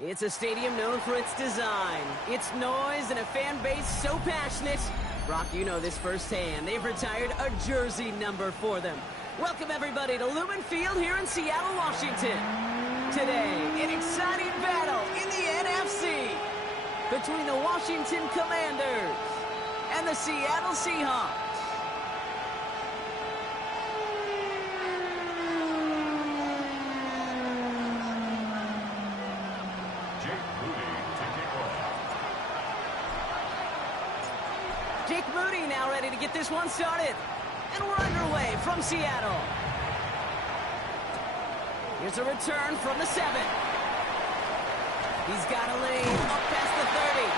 It's a stadium known for its design, its noise, and a fan base so passionate. Brock, you know this firsthand. They've retired a jersey number for them. Welcome, everybody, to Lumen Field here in Seattle, Washington. Today, an exciting battle in the NFC between the Washington Commanders and the Seattle Seahawks. Jake Moody now ready to get this one started. And we're underway from Seattle. Here's a return from the 7. He's got a lane up past the 30.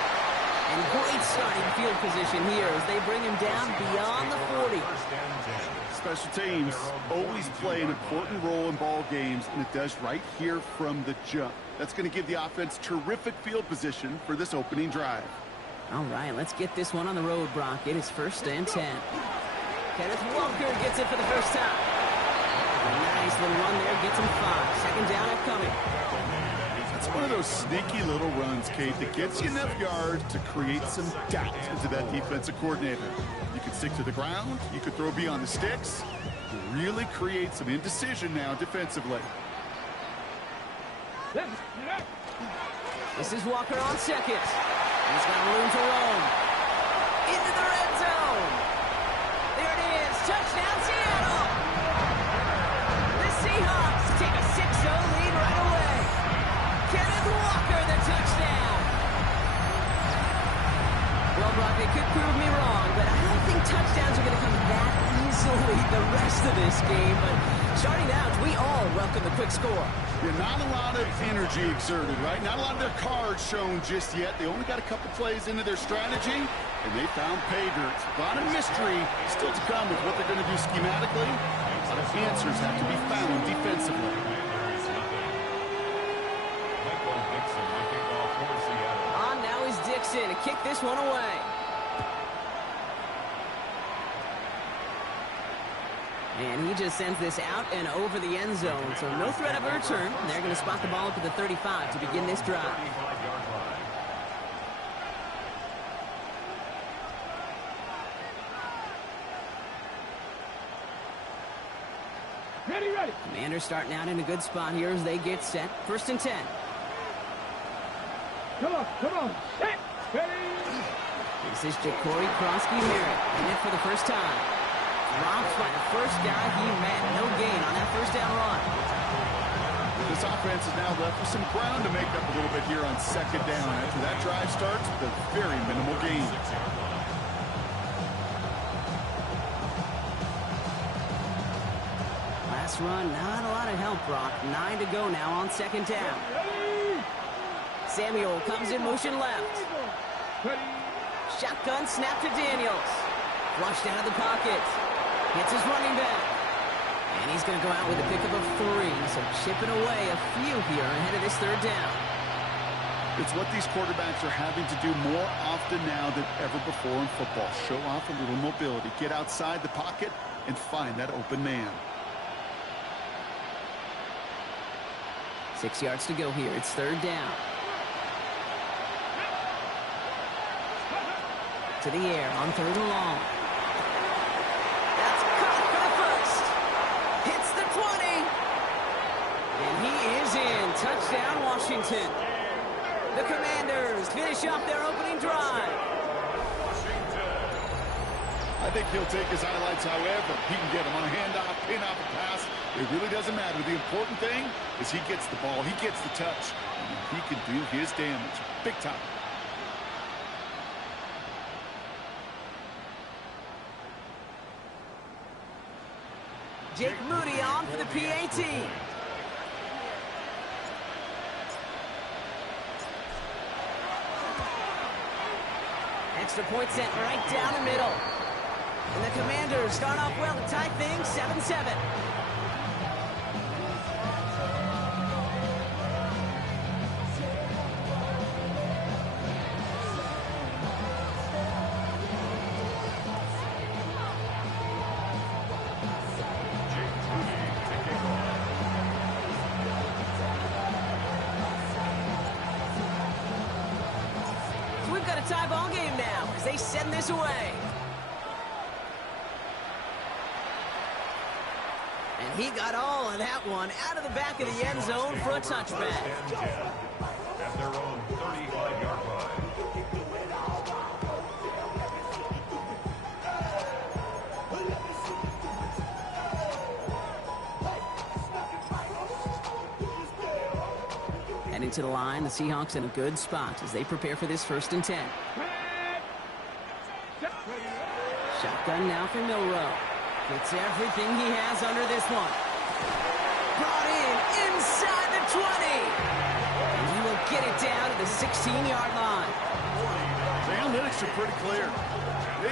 And great starting field position here as they bring him down beyond the 40. Special teams always play an important role in ball games, and it does right here from the jump. That's going to give the offense terrific field position for this opening drive. All right, let's get this one on the road, Brock. It is 1st and 10. Kenneth Walker gets it for the first time. A nice little run there, gets him 5. Second down upcoming. It's one of those sneaky little runs, Kate, that gets you enough yards to create some doubt into that defensive coordinator. You can stick to the ground, you could throw beyond the sticks, to really create some indecision now defensively. This is Walker on second. He's got room to roam. Into the red zone. There it is. Touchdown, Seattle. The Seahawks take a 6-0 lead right away. Kenneth Walker, the touchdown. Well, Brock, they could prove me wrong, but I don't think touchdowns are going to come that easily the rest of this game. But starting out, we all welcome the quick score. Yeah, not a lot of energy exerted, right? Not a lot of their cards shown just yet. They only got a couple plays into their strategy, and they found pay dirt. A lot of mystery still to come with what they're going to do schematically. A lot of answers have to be found defensively. On now is Dixon to kick this one away. And he just sends this out and over the end zone. So no threat of a return. They're going to spot the ball up at the 35 to begin this drive. Ready. Commanders starting out in a good spot here as they get set. 1st and 10. Come on. Set. Ready. This is Ja'Cory Krosky-Merritt in it for the first time. Drops by the first guy he met. No gain on that first down run. This offense is now left with some ground to make up a little bit here on 2nd down. After that drive starts with a very minimal gain. Last run, not a lot of help, Brock. 9 to go now on 2nd down. Samuel comes in motion left. Shotgun snap to Daniels. Flushed out of the pocket. Hits his running back. And he's going to go out with a pickup of 3. So chipping away a few here ahead of this 3rd down. It's what these quarterbacks are having to do more often now than ever before in football. Show off a little mobility. Get outside the pocket and find that open man. 6 yards to go here. It's 3rd down. To the air on 3rd and long. That's caught for the first. Hits the 20. And he is in. Touchdown, Washington. The Commanders finish off their opening drive. I think he'll take his highlights however he can get them on a handoff, pin off a pass. It really doesn't matter. The important thing is he gets the ball, he gets the touch, and he can do his damage. Big time. Jake Moody on for the PAT. Extra point sent right down the middle. And the Commanders start off well to tie things 7-7. tie ball game now as they send this away. And he got all of that one out of the back of the end zone for a touchback. At their own 35-yard line. Heading to the line, the Seahawks in a good spot as they prepare for this 1st and 10. Shotgun now for Milroe. Gets everything he has under this one. Brought in inside the 20. And he will get it down to the 16-yard line. The analytics are pretty clear.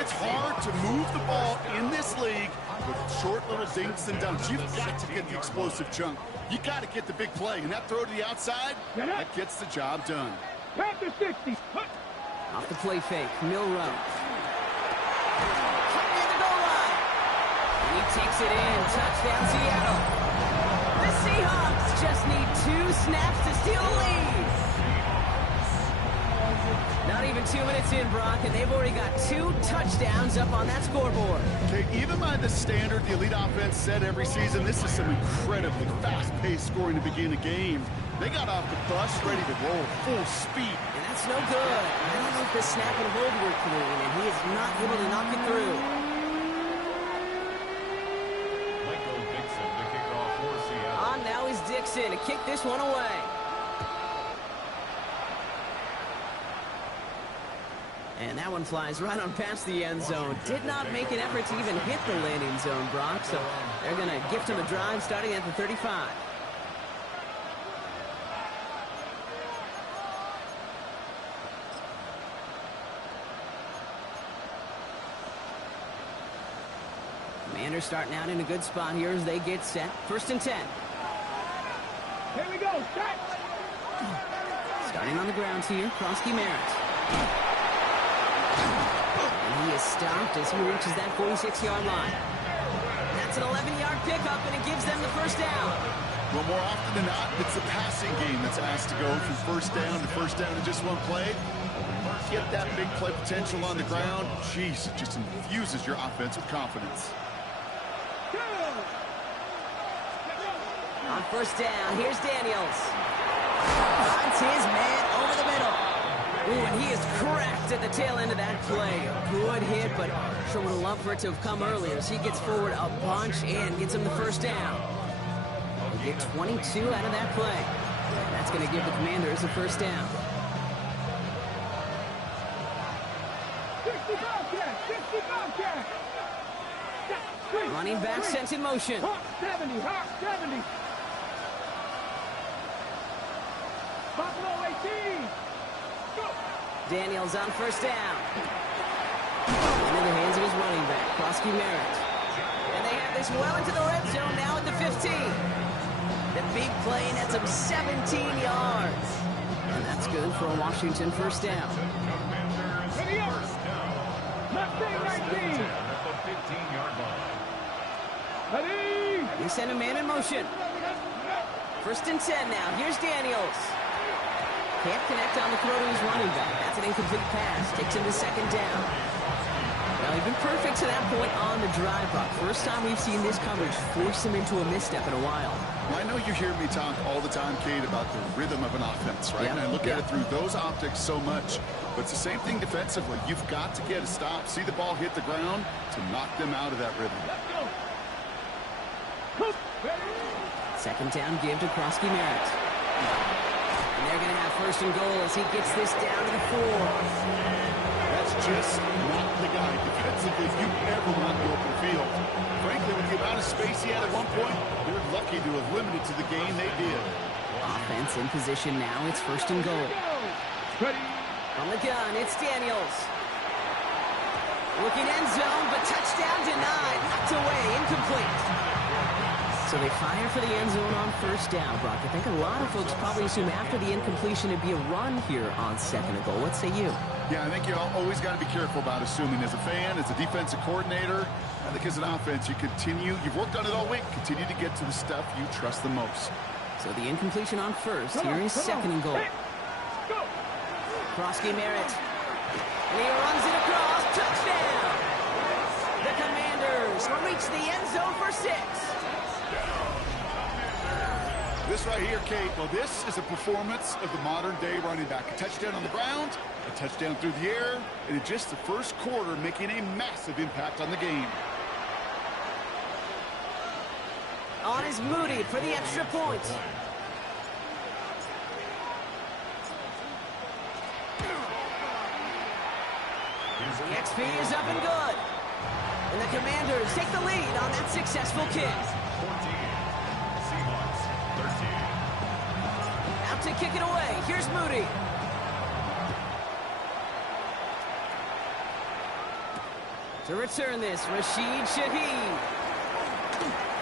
It's hard to move the ball in this league with short little dinks and dunks. You've got to get the explosive chunk. You got to get the big play. And that throw to the outside, that gets the job done. Panther 60. Off the play fake, Milroe. Cutting in the goal line. And he takes it in. Touchdown, Seattle. The Seahawks just need 2 snaps to steal the lead. Not even 2 minutes in, Brock, and they've already got 2 touchdowns up on that scoreboard. Okay, even by the standard the elite offense set every season, this is some incredibly fast-paced scoring to begin a game. They got off the bus ready to roll full speed. And that's no good. I don't know if the snap and hold were clean, and he is not able to knock it through. Michael Dixon to kick off for Seattle. On now is Dixon to kick this one away. And that one flies right on past the end zone. Did not make an effort to even hit the landing zone, Brock. So they're going to gift him a drive starting at the 35. Commanders starting out in a good spot here as they get set. 1st and 10. Here we go. Set. Starting on the ground here, Krosky Merritt. And he is stopped as he reaches that 46-yard line. That's an 11-yard pickup, and it gives them the 1st down. Well, more often than not, it's the passing game that's asked to go from 1st down to 1st down in just one play. Get that big play potential on the ground. Jeez, it just infuses your offense with confidence. On 1st down, here's Daniels. Finds his man over the middle. Ooh, and he is cracked at the tail end of that play. A good hit, but sure would have loved for it to have come earlier as he gets forward a bunch and gets him the 1st down. They get 22 out of that play. That's going to give the Commanders a 1st down. 65 catch. Running back sent in motion. Hawk 70. Hawk 70. Buffalo 18. Go. Daniels on 1st down. Into the hands of his running back, Krosky Merritt. And they have this well into the red zone now at the 15. The big play nets him 17 yards. And that's good for a Washington 1st down. Ready up. Mustang 19. At the 15-yard line. Ready. They send a man in motion. 1st and 10 now. Here's Daniels. Can't connect on the throw to his running back. That's an incomplete pass. Takes him to 2nd down. Well, he's been perfect to that point on the drive, Buck. First time we've seen this coverage force him into a misstep in a while. Well, I know you hear me talk all the time, Kate, about the rhythm of an offense, right? Yep. And I look at it through those optics so much. But it's the same thing defensively. You've got to get a stop, see the ball hit the ground to knock them out of that rhythm. Let's go. Cook. Ready. 2nd down give to Krosky Merritt. And they're going to have 1st and goal as he gets this down to the 4. That's just not the guy defensively you ever want in the open field. Frankly, with the amount of space he had at one point, they're lucky to have limited to the game they did. Offense in position now. It's 1st and goal. Ready. From the gun, it's Daniels. Looking end zone, but touchdown denied. Knocked away, incomplete. So they fire for the end zone on 1st down, Brock. I think a lot of folks probably assume after the incompletion it'd be a run here on 2nd and goal. What say you? Yeah, I think you always got to be careful about assuming as a fan, as a defensive coordinator. I think as an offense, you've worked on it all week, continue to get to the stuff you trust the most. So the incompletion on 1st. Here is 2nd and goal. Go. Krosky Merritt. And he runs it across. Touchdown! The Commanders will reach the end zone for 6. This right here, Kate, well, this is a performance of the modern-day running back. A touchdown on the ground, a touchdown through the air, and in just the first quarter, making a massive impact on the game. On is Moody for the extra point. The XP is up and good. And the Commanders take the lead on that successful kick. 14. Seahawks 13. Out to kick it away. Here's Moody. To return this, Rashid Shaheed.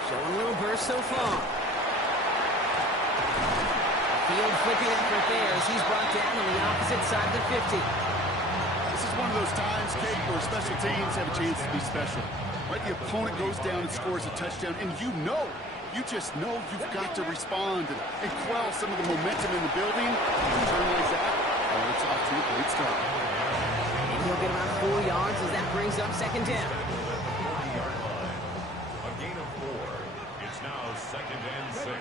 Showing a little burst so far. Field flipping effort there as he's brought down on the opposite side of the 50. This is one of those times, Kate, where special teams have a chance to be special. Right, the opponent goes down and scores a touchdown, and you just know you've got to respond and quell some of the momentum in the building. And a turn like that, oh, it's off to a great start. And he'll get about 4 yards as that brings up second down. 40-yard line. A gain of 4. It's now 2nd and 6.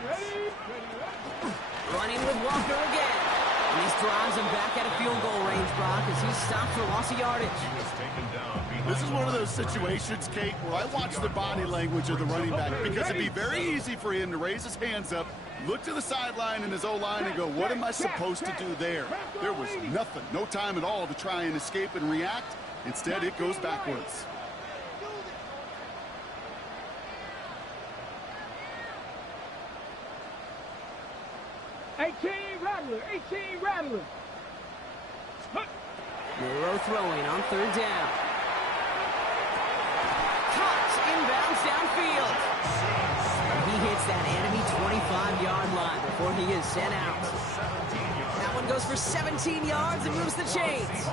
Running with Walker again. And these drives him back at a field goal range, Brock, as he's stopped for loss of yardage. He was taken down behind. This is one of those situations, Kate, where I watch the body language of the running back because it'd be very easy for him to raise his hands up, look to the sideline in his O-line and go, what am I supposed to do there? There was nothing, no time at all to try and escape and react. Instead, it goes backwards. Rattler. Moreau throwing on third down. Caught inbounds downfield. He hits that enemy 25-yard line before he is sent out. That one goes for 17 yards and moves the chains.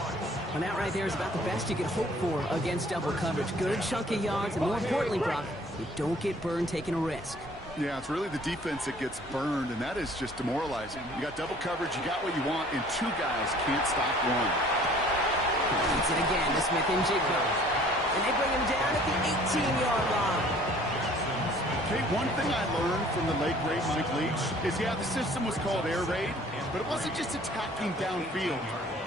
And that right there is about the best you can hope for against double coverage. Good chunky yards, and more importantly, Brock, you don't get burned taking a risk. Yeah, it's really the defense that gets burned, and that is just demoralizing. You got double coverage, you got what you want, and 2 guys can't stop one. Leads it again to Smith and Jigba. And they bring him down at the 18-yard line. Okay, one thing I learned from the late great Mike Leach is, yeah, the system was called air raid, but it wasn't just attacking downfield.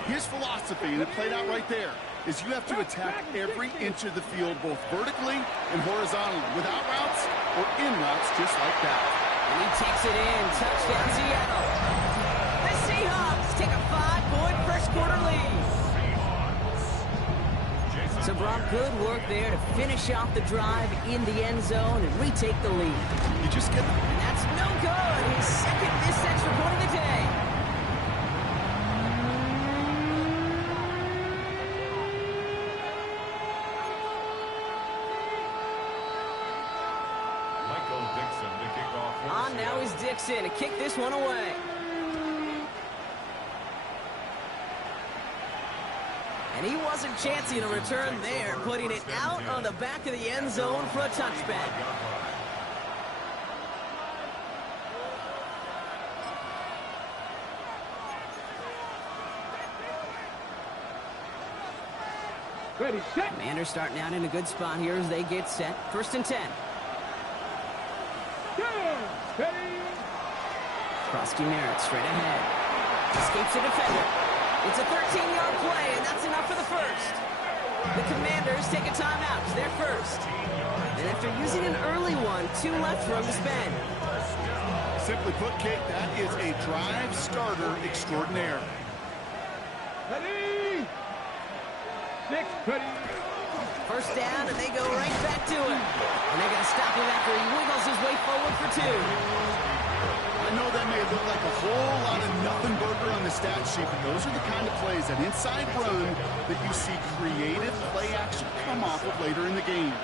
His philosophy, and it played out right there, is you have to attack every inch of the field, both vertically and horizontally, without routes or in routes just like that. And he takes it in. Touchdown, Seattle. The Seahawks take a 5-point first quarter lead. So, Brock, good work there to finish off the drive in the end zone and retake the lead. You just get... And that's no good. His second missed extra point of the day. Michael Dixon to kick off. On now is Dixon to kick this one away. And he wasn't chancing a return there, putting it out on the back of the end zone for a touchback. Ready, set. Commanders starting out in a good spot here as they get set. 1st and 10. Down. Ready. Krusty Merritt straight ahead. Escapes a defender. It's a 13-yard play, and that's enough for the first. The Commanders take a timeout. It's their first. And after using an early one, 2 left for him to spend. Simply put, Kate, that is a drive starter extraordinaire. Ready. 6. Ready. First down, and they go right back to it. And they're going to stop him after he wiggles his way forward for 2. I know that may look like a whole lot of nothing burger on the stat sheet, but those are the kind of plays, that inside run, that you see creative play action come off of later in the game.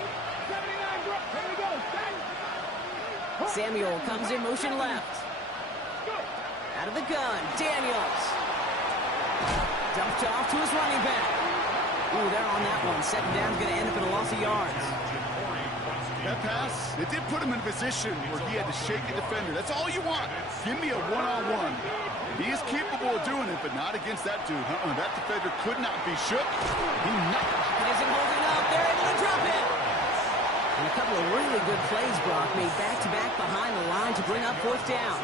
79, bro. Here we go. Samuel comes in motion left. Out of the gun, Daniels. Dumped off to his running back. Ooh, they're on that one. Second down's going to end up in a loss of yards. That pass, it did put him in a position where he had to shake a defender. That's all you want. Give me a one-on-one. He is capable of doing it, but not against that dude. That defender could not be shook. He knocked it. It isn't holding up. They're able to drop it. And a couple of really good plays, Brock, made back-to-back behind the line to bring up fourth down.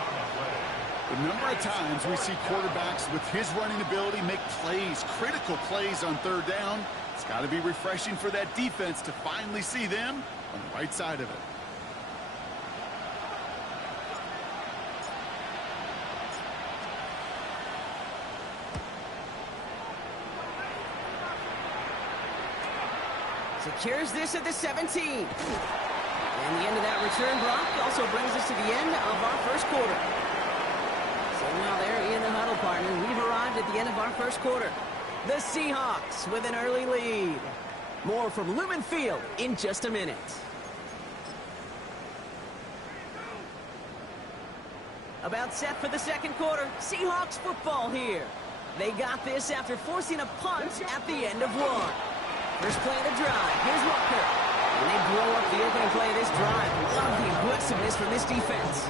The number of times we see quarterbacks with his running ability make plays, critical plays on third down. It's got to be refreshing for that defense to finally see them on the right side of it. Secures this at the 17. And the end of that return, Brock, also brings us to the end of our first quarter. So now they're in the huddle, partner. We've arrived at the end of our first quarter. The Seahawks with an early lead. More from Lumen Field in just a minute. About set for the second quarter. Seahawks football here. They got this after forcing a punt at the end of one. First play of the drive. Here's Walker. And they blow up the opening play of this drive. Love the aggressiveness from this defense.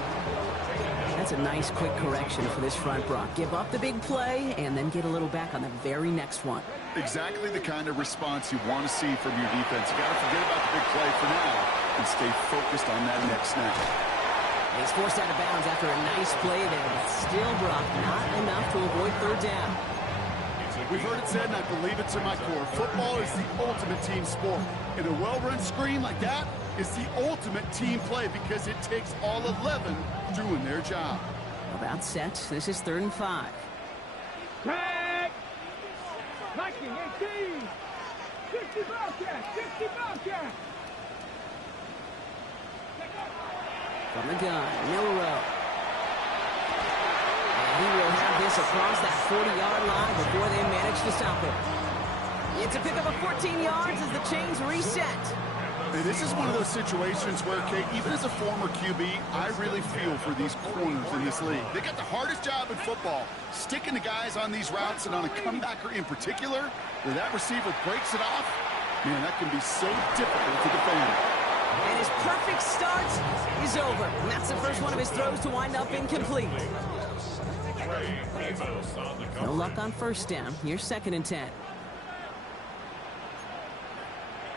That's a nice, quick correction for this front, Brock. Give up the big play and then get a little back on the very next one. Exactly the kind of response you want to see from your defense. You got to forget about the big play for now and stay focused on that next snap. He's forced out of bounds after a nice play there, but still, Brock, not enough to avoid third down. We've heard it said, and I believe it to my core. Football is the ultimate team sport. And a well-run screen like that is the ultimate team play because it takes all 11 doing their job. About set. This is 3rd and 5. Tag! Viking 18! 60 Bobcats! 60 Bobcats! From the gun, Milrow. And he will have this across that 40-yard line before they manage to stop it. It's a pickup of 14 yards as the chains reset. And this is one of those situations where, Kate, even as a former QB, I really feel for these corners in this league. They got the hardest job in football, sticking the guys on these routes and on a comebacker in particular, where that receiver breaks it off. Man, that can be so difficult to defend. And his perfect start is over. And that's the first one of his throws to wind up incomplete. No luck on first down. Here's 2nd and 10.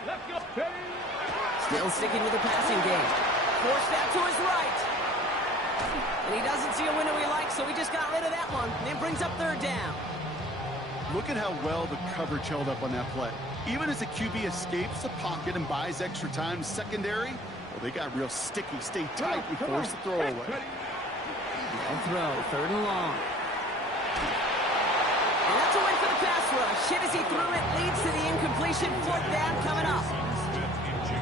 Let's go, Teddy! Still sticking with the passing game. Forced out to his right. And he doesn't see a window he likes, so he just got rid of that one. And it brings up 3rd down. Look at how well the coverage held up on that play. Even as the QB escapes the pocket and buys extra time secondary, well, they got real sticky. Stay tight and force the throw away. No throw, 3rd and long. And that's a win for the pass rush. Hit as he threw it, leads to the incompletion. 4th down coming up.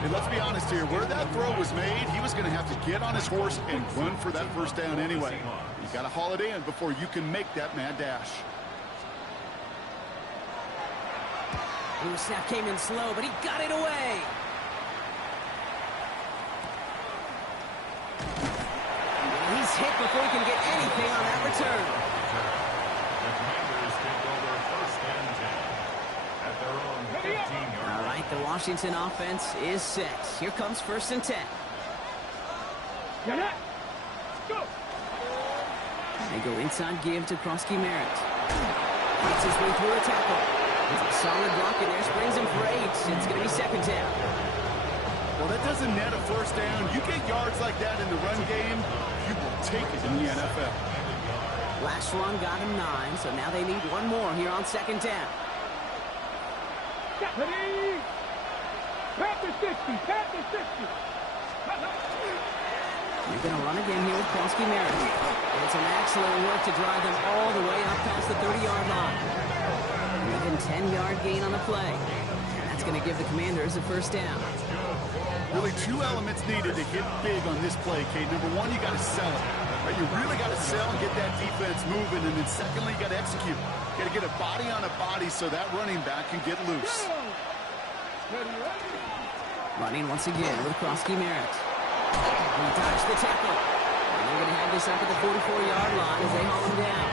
And let's be honest here, where that throw was made, he was going to have to get on his horse and run for that first down anyway. You got to haul it in before you can make that mad dash. Ooh, snap came in slow, but he got it away. He's hit before he can get anything on that return. The Commanders take over 1st and 10 at their own 15-yard. All right, the Washington offense is set. Here comes 1st and 10. Get it! Go! They go inside give to Krosky Merritt. Gets his way through a tackle. It's a solid block in there, springs him for 8. It's going to be 2nd down. Well, that doesn't net a first down. You get yards like that in the run game, you will take it in the NFL. Last run got him 9, so now they need one more here on 2nd down. Ready! Panther 60! Panther 60! They're going to run again here with Krosky Merritt. And it's an excellent work to drive them all the way up past the 30-yard line. Even 10-yard gain on the play. That's going to give the Commanders a first down. Really 2 elements needed to hit big on this play, Kate. Number 1, you got to sell it. Right? You really got to sell and get that defense moving. And then secondly, you got to execute. You got to get a body on a body so that running back can get loose. Running once again with Krosky Merritt. He dodged the tackle. And they're going to have this up at the 44-yard line as they haul him down.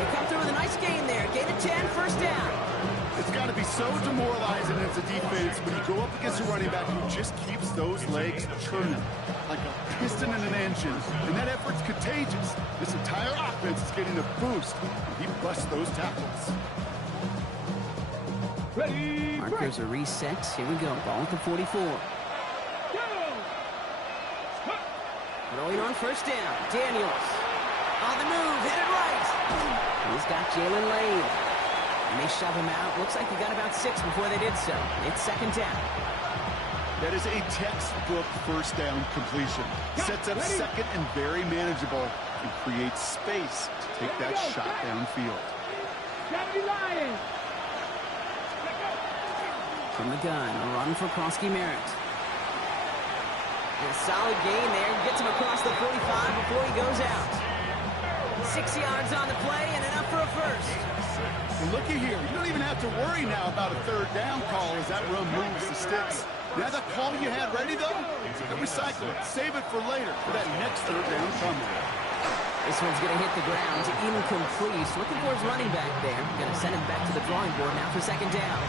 They come through with a nice gain there. Gain of 10, first down. It's It's got to be so demoralizing as a defense when you go up against a running back who just keeps those legs churning like a piston in an engine. And that effort's contagious. This entire offense is getting a boost when he busts those tackles. Ready, Markers are reset. Here we go. Ball at the 44. go! Rolling on first down. Daniels. On the move. Hit it right. He's got Jalen Lane. And they shove him out. Looks like they got about 6 before they did so. It's second down. That is a textbook first down completion. Sets up second and very manageable and creates space to take that shot downfield. 70 Lions! From the gun, a run for Krosky Merritt. And a solid gain there. Gets him across the 45 before he goes out. 6 yards on the play and enough for a first. And looky here. You don't even have to worry now about a third down call as that run moves the sticks. Now that call you had ready, though, recycle it. Save it for later for that next third down coming. This one's going to hit the ground. Incomplete. Looking for his running back there. Going to send him back to the drawing board now for second down.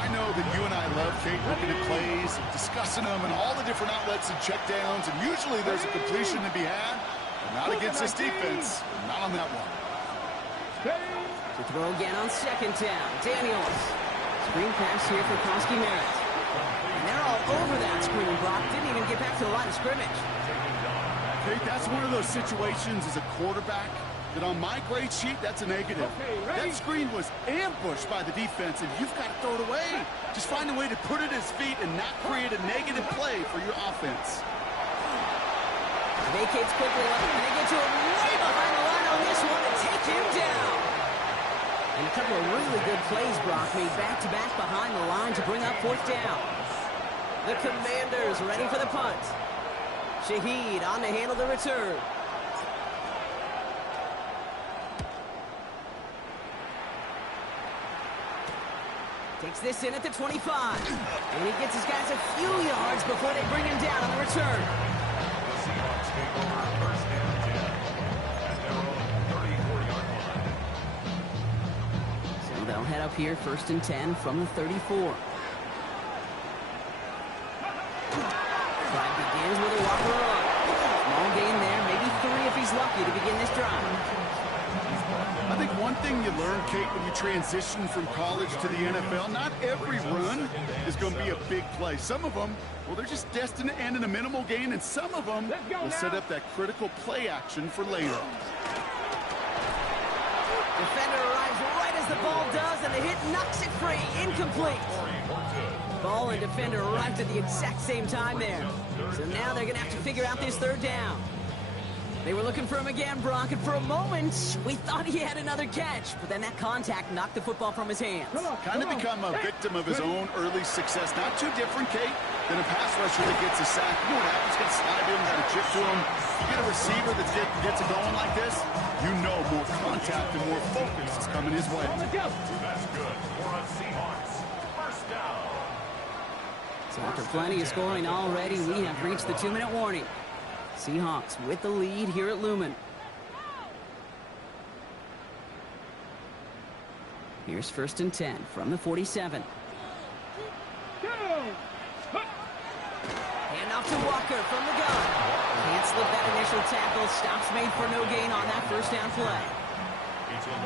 I know that you and I love, Kate, looking at plays, discussing them, and all the different outlets and checkdowns, and usually there's a completion to be had, but not against this defense, not on that one. To throw again on second down. Daniels. Screen pass here for Krosky Merritt. And they're all over that screen block. Didn't even get back to the line of scrimmage. Kate, that's one of those situations as a quarterback that on my grade sheet, that's a negative. That screen was ambushed by the defense, and you've got to throw it away. Just find a way to put it at his feet and not create a negative play for your offense. Vacates quickly left, and they get to him way behind the line on this one and take him down. And a couple of really good plays, Brock, made back-to-back behind the line to bring up fourth down. The Commanders ready for the punt. Shaheed on to handle the return. Takes this in at the 25. And he gets his guys a few yards before they bring him down on the return. The Seahawks take over first and 10 at their own 34-yard line. So they'll head up here first and 10 from the 34. Drive begins with a walker run. Small gain there, maybe 3 if he's lucky to begin this drive. I think one thing you learn, Kate, when you transition from college to the NFL, not every run is going to be a big play. Some of them, well, they're just destined to end in a minimal gain, and some of them will set up that critical play action for later. Defender arrives right as the ball does, and the hit knocks it free. Incomplete. Ball and defender arrived at the exact same time there. So now they're going to have to figure out this third down. They were looking for him again, Brock, and for a moment, we thought he had another catch. But then that contact knocked the football from his hands. Kind of become a victim of his own early success. Not too different, Kate, than a pass rusher that gets a sack. You know what happens? Got to slide in, got to chip to him. You get a receiver that gets it going like this, you know more contact and more focus is coming his way. That's good for us Seahawks. First down. So after plenty of scoring already, we have reached the 2-minute warning. Seahawks with the lead here at Lumen. Here's first and 10 from the 47. Hand off to Walker from the gun. Can't slip that initial tackle. Stops made for no gain on that first down play.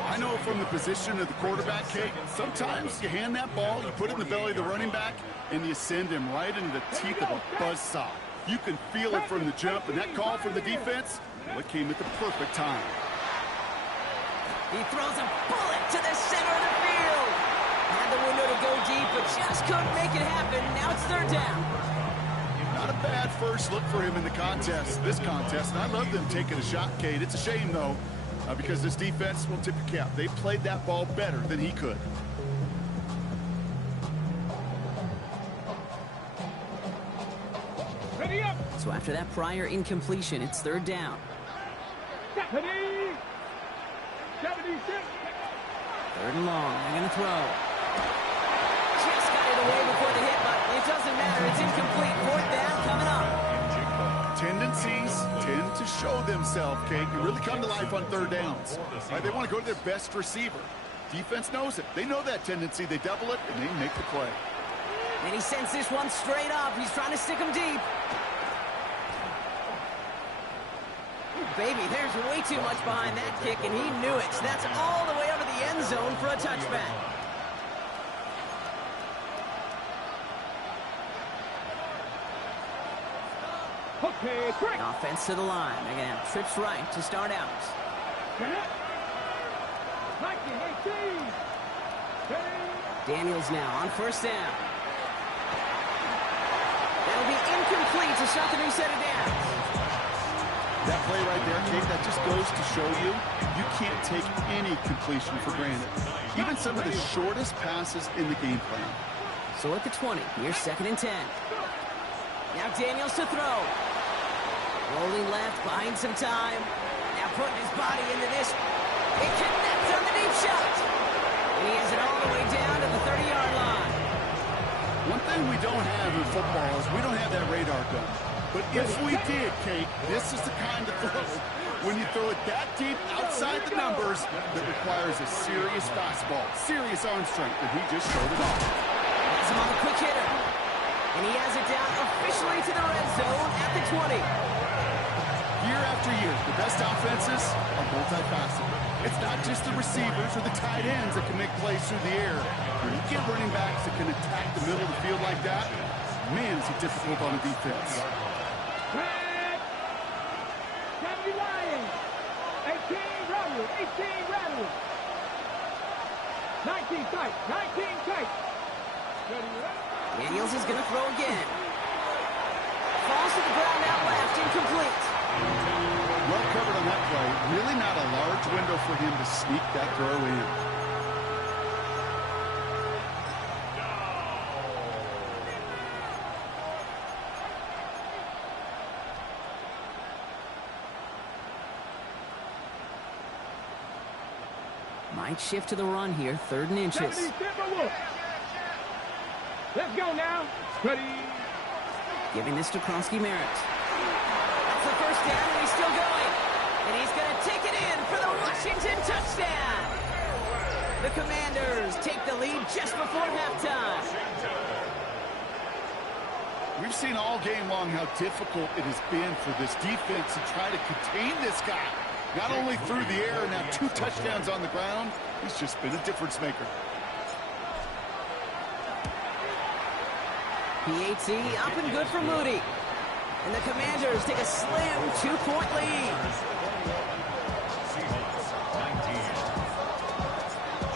I know from the position of the quarterback, Kate, sometimes you hand that ball, you put it in the belly of the running back, and you send him right into the teeth of a buzzsaw. You can feel it from the jump, and that call from the defense, well, it came at the perfect time. He throws a bullet to the center of the field. Had the window to go deep, but just couldn't make it happen. Now it's third down. Not a bad first look for him in the contest, this contest, and I love them taking a shot, Kate. It's a shame, though, because this defense will tip your cap. They played that ball better than he could. So after that prior incompletion, it's third down. 76. Third and long. They're going to throw. Just got it away before the hit, but it doesn't matter. It's incomplete. Fourth down coming up. Tendencies tend to show themselves, Kate. You really come to life on third downs. Right? They want to go to their best receiver. Defense knows it. They know that tendency. They double it, and they make the play. And he sends this one straight up. He's trying to stick him deep. Ooh, baby, there's way too much behind that kick, and he knew it. That's all the way over the end zone for a touchback. Okay, break. Offense to the line. They're going to have trips right to start out. 19-18. Daniels now on first down. That'll be incomplete to start the new set of downs. That play right there, Kate, that just goes to show you, you can't take any completion for granted. Even some of the shortest passes in the game plan. So at the 20, here's 2nd and 10. Now Daniels to throw. Rolling left, buying some time. Now putting his body into this. It connects on the deep shot. And he has it all the way down to the 30-yard line. One thing we don't have in football is we don't have that radar gun. But if we did, Kate, this is the kind of throw when you throw it that deep outside the numbers that requires a serious fastball, serious arm strength, and he just showed it off. Has him on a quick hitter. And he has it down officially to the red zone at the 20. Year after year, the best offenses are multifaceted. It's not just the receivers or the tight ends that can make plays through the air. When you get running backs that can attack the middle of the field like that, man, is it difficult on a defense. Red. 70 Lions. 18 Rebels. 18 Rebels. 19 tight. 19 tight. Daniels is going to throw again. Falls to the ground out left, incomplete. Well covered on that play. Really not a large window for him to sneak that throw in. Might shift to the run here, 3rd and inches. 70 Timberwolves. Let's go now. Ready. Giving this to Kronsky Merritt. That's the first down, and he's still going. And he's going to take it in for the Washington touchdown. The Commanders take the lead just before halftime. We've seen all game long how difficult it has been for this defense to try to contain this guy. Not only through the air, now 2 touchdowns on the ground. He's just been a difference maker. PAT up and good for Moody. And the Commanders take a slim 2-point lead.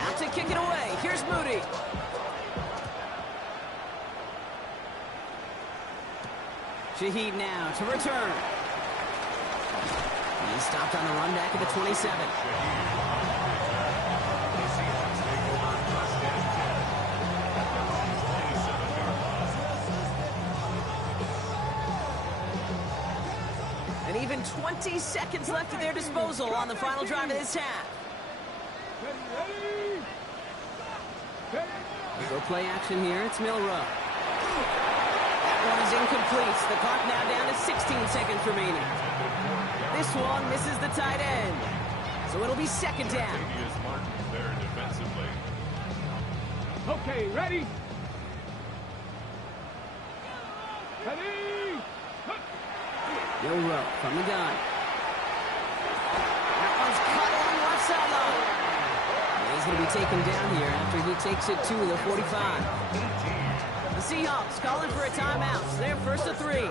Out to kick it away. Here's Moody. Shaheed now to return. He's stopped on the run back at the 27. And even 20 seconds left at their disposal on the final drive of this half. Go play action here. It's Milroe. That one is incomplete. The clock now down to 16 seconds remaining. This one misses the tight end. So it'll be 2nd down. There defensively. Okay, ready? Ready? Milroe from the gun. That one's cut along left sideline. He's going to be taken down here after he takes it to the 45. The Seahawks calling for a timeout. They're 1st to 3.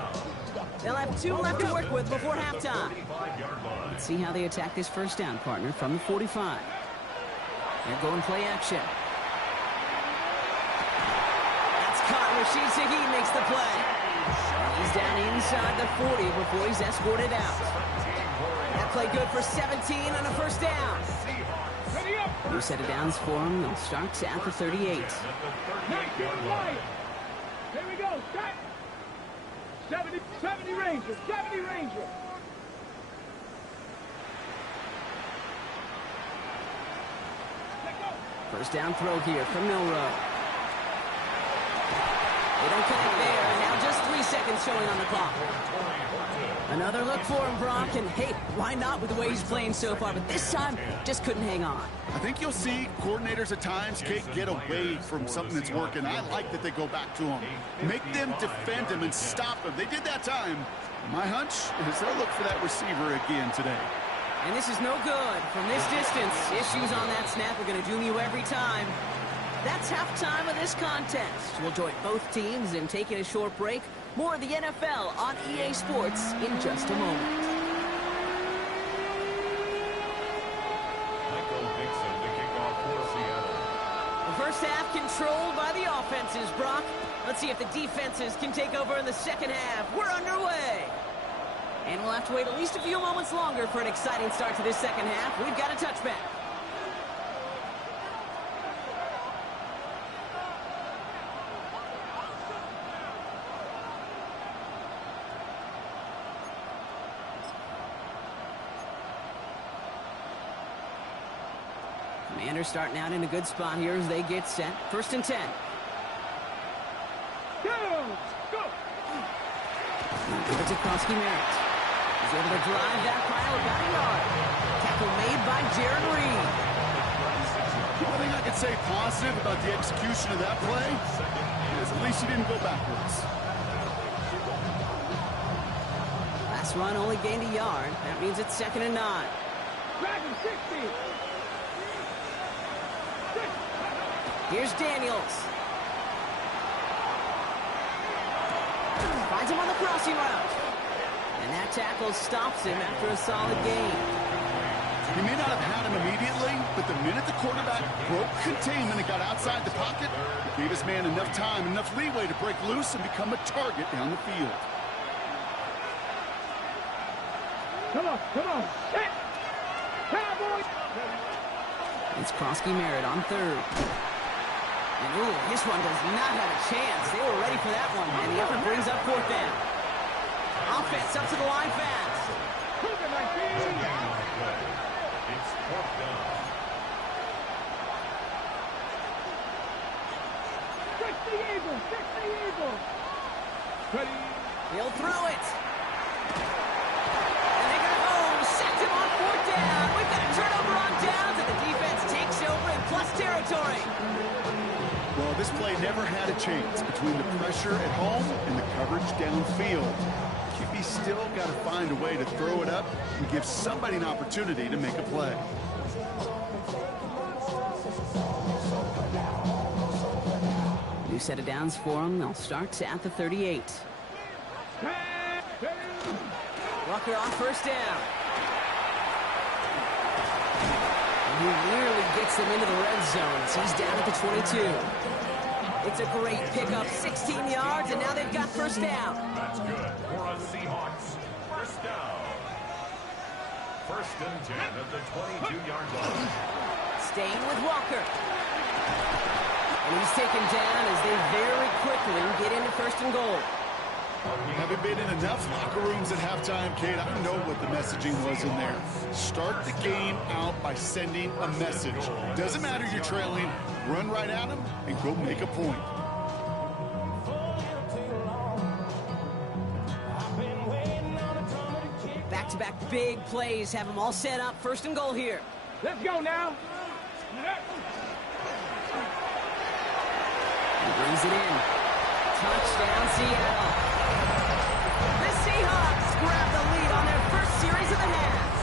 They'll have 2 left to work with before halftime. Let's see how they attack this first down, partner, from the 45. They're going play action. That's caught. Rashid Shaheed makes the play. He's down inside the 40 before he's escorted out. That play good for 17 on a first down. New set of downs for him. They'll start at the 38. 19 Lions. Here we go. Start. 70 Rangers. 70 Rangers. First down throw here from Milroe. They don't connect there. Now just just 3 seconds showing on the clock. Another look for him, Brock, and hey, why not with the way he's playing so far, but this time, just couldn't hang on. I think you'll see coordinators at times, Kate, get away from something that's working. I like that they go back to him. Make them defend him and stop him. They did that time. My hunch is they'll look for that receiver again today. And this is no good. From this distance, issues on that snap are going to doom you every time. That's halftime of this contest. We'll join both teams in taking a short break. More of the NFL on EA Sports in just a moment. Michael Dixon to kick off for Seattle. The first half controlled by the offenses, Brock. Let's see if the defenses can take over in the second half. We're underway. And we'll have to wait at least a few moments longer for an exciting start to this second half. We've got a touchback. Commanders starting out in a good spot here as they get set. 1st and 10. Go! Give it to Krosky Merritt. He's able to drive that pile about a yard. Tackle made by Jared Reed. One thing I could say positive about the execution of that play is at least he didn't go backwards. Last run only gained a yard. That means it's 2nd and 9. Dragon 60! Here's Daniels. Finds him on the crossing route. And that tackle stops him after a solid gain. He may not have had him immediately, but the minute the quarterback broke containment and got outside the pocket, it gave his man enough time, enough leeway to break loose and become a target down the field. Come on! Hit! Cowboys! It's Krosky Merritt on 3rd. And ooh, this one does not have a chance. They were ready for that one, and the effort brings up 4th down. Offense up to the line fast. It's 4th down. Fix the Eagle! Ready? He'll throw it. And they're going to sacked him on 4th down. We've got a turnover on downs, and the defense takes over in plus territory. Well, this play never had a chance between the pressure at home and the coverage downfield. QB still got to find a way to throw it up and give somebody an opportunity to make a play. New set of downs for him. They'll start at the 38. Walker on 1st down. And he nearly gets them into the red zone as he's down at the 22. It's a great pickup, 16 yards, and now they've got 1st down. That's good for us Seahawks. 1st down. 1st and 10 at the 22-yard line. Staying with Walker. And he's taken down as they very quickly get into 1st and goal. Having been in enough locker rooms at halftime, Kate, I know what the messaging was in there. Start the game out by sending a message. Doesn't matter you're trailing, run right at them and go make a point. Back-to-back big plays have them all set up. 1st and goal here. Let's go now! He brings it in. Touchdown, Seattle. The Seahawks grab the lead on their first series of the half.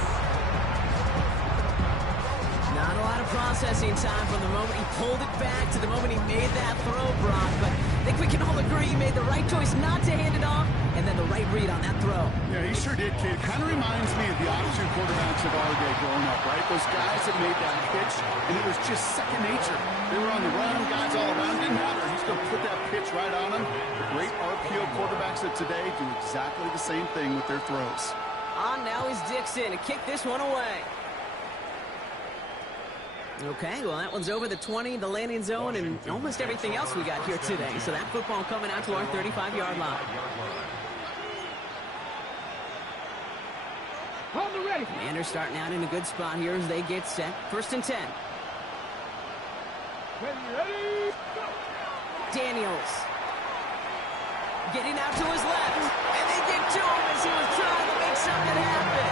Not a lot of processing time from the moment he pulled it back to the moment he made that throw, Brock. But I think we can all agree he made the right choice not to hand it off, and then the right read on that throw. Yeah, he sure did, kid. Kind of reminds me of the opposite quarterbacks of our day growing up, right? Those guys that made that pitch, and it was just second nature. They were on the run, guys all around. Didn't matter. He's going to put that pitch right on them. The great RPO quarterbacks of today do exactly the same thing with their throws. On now is Dixon to kick this one away. Okay, well, that one's over the 20, the landing zone, and almost everything else we got here today. So that football coming out to our 35-yard line. Hold the ready! Commanders starting out in a good spot here as they get set. 1st and 10. Ready, go! Daniels. Getting out to his left. And they get to him as he was trying to make something happen.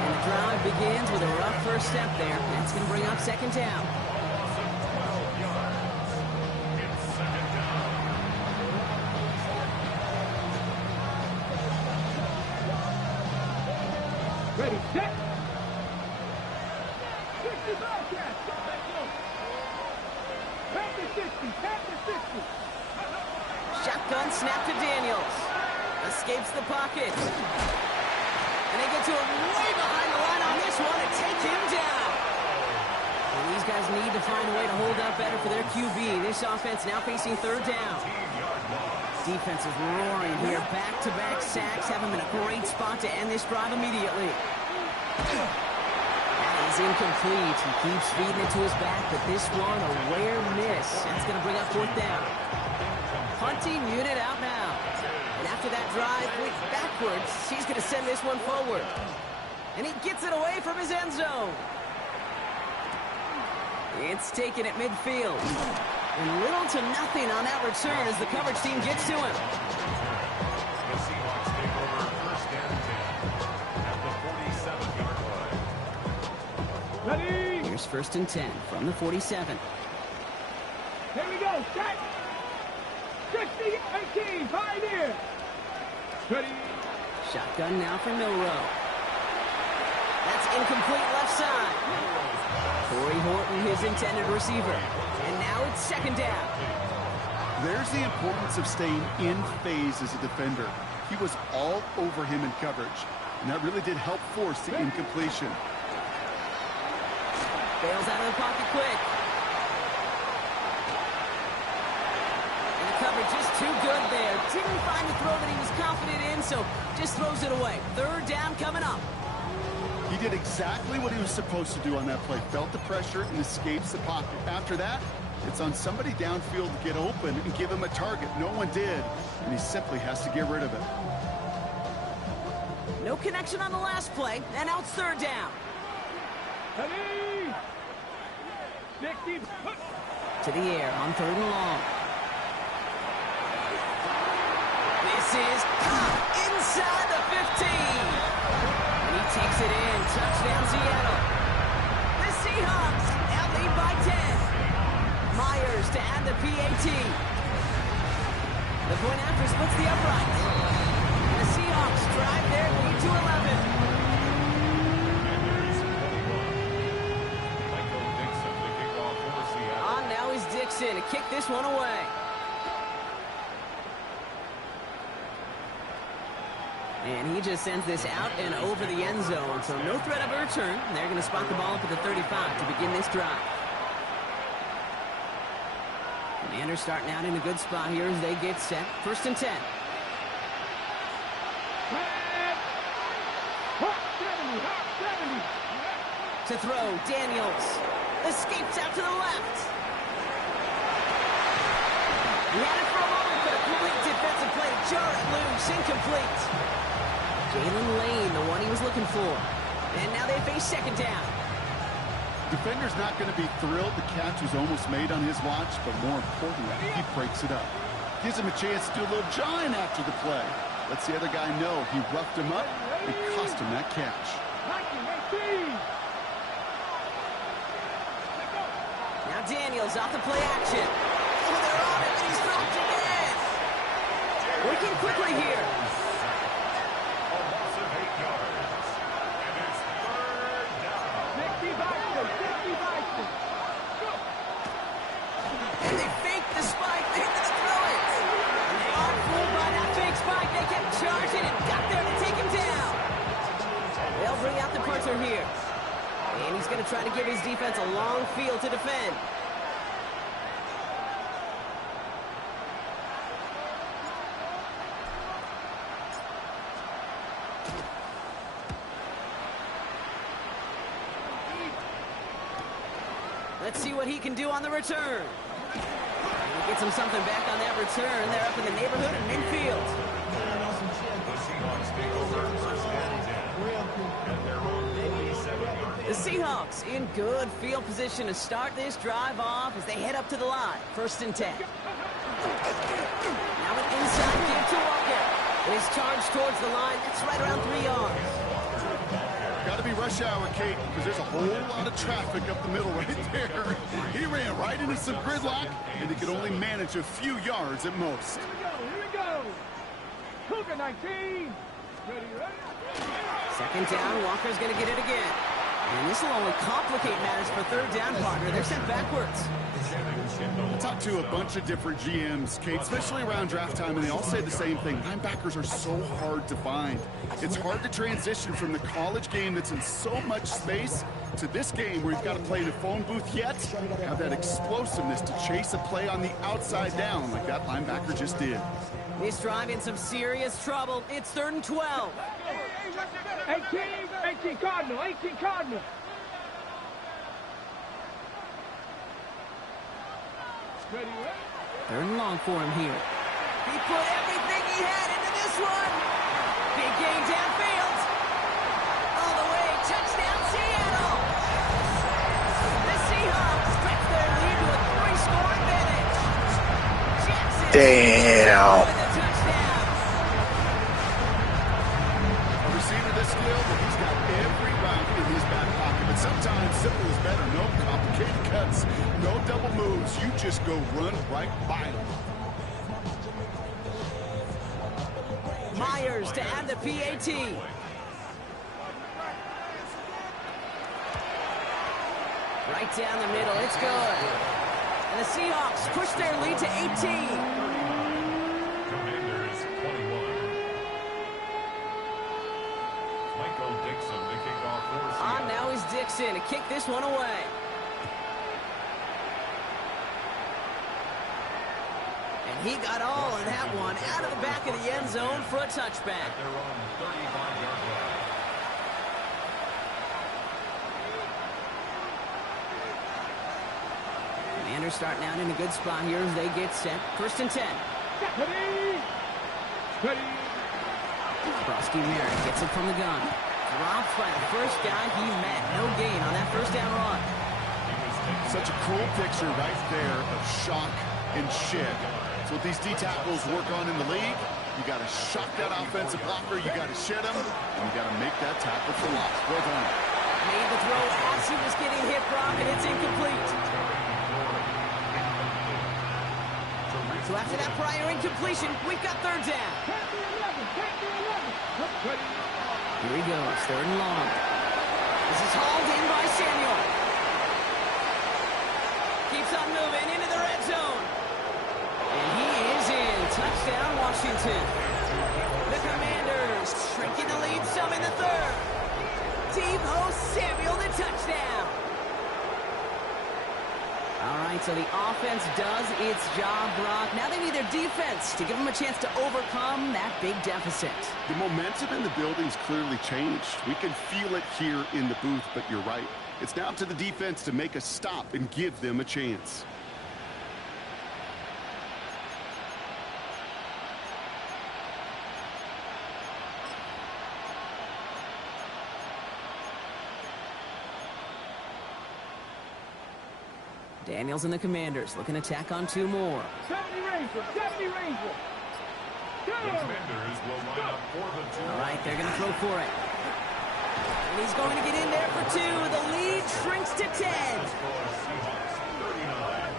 And the drive begins with a rough first step there. That's going to bring up second down. Ready, set. 60 Bobcats. Back to 60. Back to 60. Shotgun snap to Daniels. Escapes the pocket. And they get to him way behind the line on this one and take him down. And these guys need to find a way to hold up better for their QB. This offense now facing third down. Defense is roaring here. Back-to-back sacks have him in a great spot to end this drive immediately. That is incomplete. He keeps feeding it to his back, but this one a rare miss. That's going to bring up fourth down. Punting unit out now. And after that drive went backwards, he's going to send this one forward. And he gets it away from his end zone. It's taken at midfield. And little to nothing on that return as the coverage team gets to him. The Seahawks take over first and 10 at the 47-yard line. Ready. Here's first and 10 from the 47. Here we go. Set. 60, 18. Pioneer. Ready. Shotgun now for Milrow. That's incomplete left side. Corey Horton, his intended receiver. And now it's second down. There's the importance of staying in phase as a defender. He was all over him in coverage, and that really did help force the incompletion. Bails out of the pocket quick. And the coverage is too good there. Didn't find the throw that he was confident in, so just throws it away. Third down coming up. He did exactly what he was supposed to do on that play. Felt the pressure and escapes the pocket. After that, it's on somebody downfield to get open and give him a target. No one did, and he simply has to get rid of it. No connection on the last play, and now it's third down. Ready. 60. To the air on third and long. This is inside the 15. And he takes it in. Touchdown, Seattle. The Seahawks now lead by 10. Myers to add the PAT. The point after splits the uprights. And the Seahawks drive their lead to 11. On now is Dixon to kick this one away. And he just sends this out and over the end zone, so no threat of a return. They're going to spot the ball up at the 35 to begin this drive. Commanders starting out in a good spot here as they get set. First and 10. To throw, Daniels. Escapes out to the left. He had it for a moment, but a complete defensive play to jar it loose. Incomplete. Jalen Lane, the one he was looking for. And now they face second down. Defender's not going to be thrilled the catch was almost made on his watch, but more importantly, he breaks it up. Gives him a chance to do a little jawing after the play. Lets the other guy know he roughed him up and cost him that catch. Now Daniels off the play action. Oh, they're on it, and he's dropped again. Working quickly here. A loss of 8 yards. And it's third down. And they fake the spike. They're going to throw it. And they are fooled by that fake spike. They kept charging and got there to take him down. They'll bring out the punter here. And he's going to try to give his defense a long field to defend. Let's see what he can do on the return. He gets him something back on that return. They're up in the neighborhood at midfield. The Seahawks take over first and 10. And they're on 47 yards. The Seahawks in good field position to start this drive off as they head up to the line. First and 10. Now an inside give to Walker. His charge towards the line. That's right around 3 yards. Got to be rush hour, Kate, because there's a whole lot of traffic up the middle right there. He ran right into some gridlock, and he could only manage a few yards at most. Here we go. Cougar 19. Ready. Second down, Walker's going to get it again. And this will only complicate matters for third down, partner. They're sent backwards. I talked to a bunch of different GMs, Kate, especially around draft time, and they all say the same thing. Linebackers are so hard to find. It's hard to transition from the college game that's in so much space to this game where you've got to play in a phone booth, yet have that explosiveness to chase a play on the outside down like that linebacker just did. This drive in some serious trouble. It's 3rd and 12. 18 Cardinal. 18 Cardinal. Ready. 3rd and long for him here. He put everything he had into this one. Big gain downfield. All the way. Touchdown, Seattle. The Seahawks stretch their lead to a 3-score advantage. Jackson. Damn. With the touchdown. A receiver this skilled, but he's got every route in his back pocket. But sometimes simple is better. No complicated cuts, no double moves. You just go run right by him. Myers to add the PAT. Right down the middle. It's good. And the Seahawks push their lead to 18. Commanders 21. Michael Dixon to kick off for On Seattle. now is Dixon to kick this one away. And he got all of that one out of the back of the end zone for a touchback. They're on 35-yard line. Commanders starting out in a good spot here as they get set. 1st and 10. Ready. Brosky Merritt gets it from the gun. Dropped by the first guy he met. No gain on that first down run. Such a cool picture right there of shock and shed. It's what these D-tackles work on in the league. You got to shock that offensive blocker, you got to shed him, and you got to make that tackle for loss. Well done. Made the throw as he was getting hit, Brock, and it's incomplete. So after that prior incompletion, we've got 3rd down. Here he goes, 3rd and long. This is hauled in by Samuel. Keeps on moving into the red zone. And he is in. Touchdown, Washington. The Commanders shrinking the lead some in the 3rd. Deebo Samuel, the touchdown. All right, so the offense does its job, Brock. Now they need their defense to give them a chance to overcome that big deficit. The momentum in the building's clearly changed. We can feel it here in the booth, but you're right. It's now up to the defense to make a stop and give them a chance. Daniels and the Commanders looking to tack on 2 more. 70 Ranger. The Commanders will line up for the 2. All right, they're going to throw for it. And he's going to get in there for 2. The lead shrinks to 10. Seahawks 39.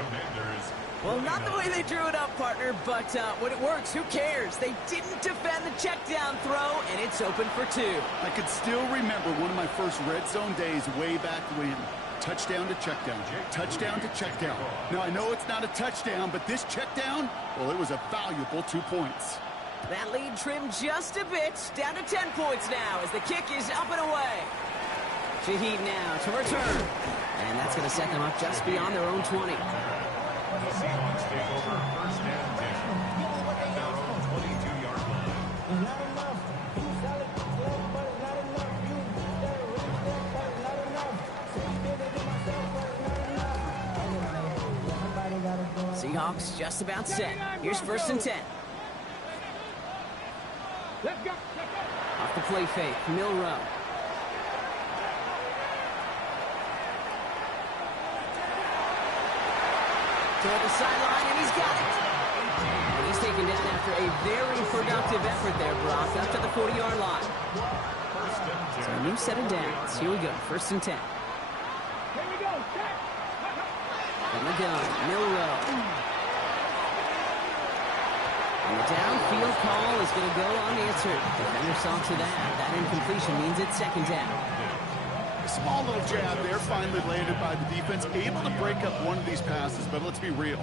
Commanders. Well, not the way they drew it up, partner, but when it works, who cares? They didn't defend the check down throw, and it's open for 2. I could still remember one of my first red zone days way back when. Touchdown to check down. Touchdown to check down. Now, I know it's not a touchdown, but this check down, well, it was a valuable 2 points. That lead trimmed just a bit, down to 10 points now as the kick is up and away. Shaheed now to return. And that's going to set them up just beyond their own 20. The Seahawks take over 1st and 10. At their own 22-yard line. Seahawks just about set. Here's 1st and 10. Let's go. Off the play fake, Milrow. Toward the sideline, and he's got it. And he's taken down after a very productive effort there, Brock, up to the 40-yard line. So a new set of downs. Here we go, 1st and 10. Here we go. From the gun, Milroe. And the downfield call is going to go unanswered. Defender saw to that. That incompletion means it's 2nd down. A small little jab there, finally landed by the defense, able to break up one of these passes, but let's be real.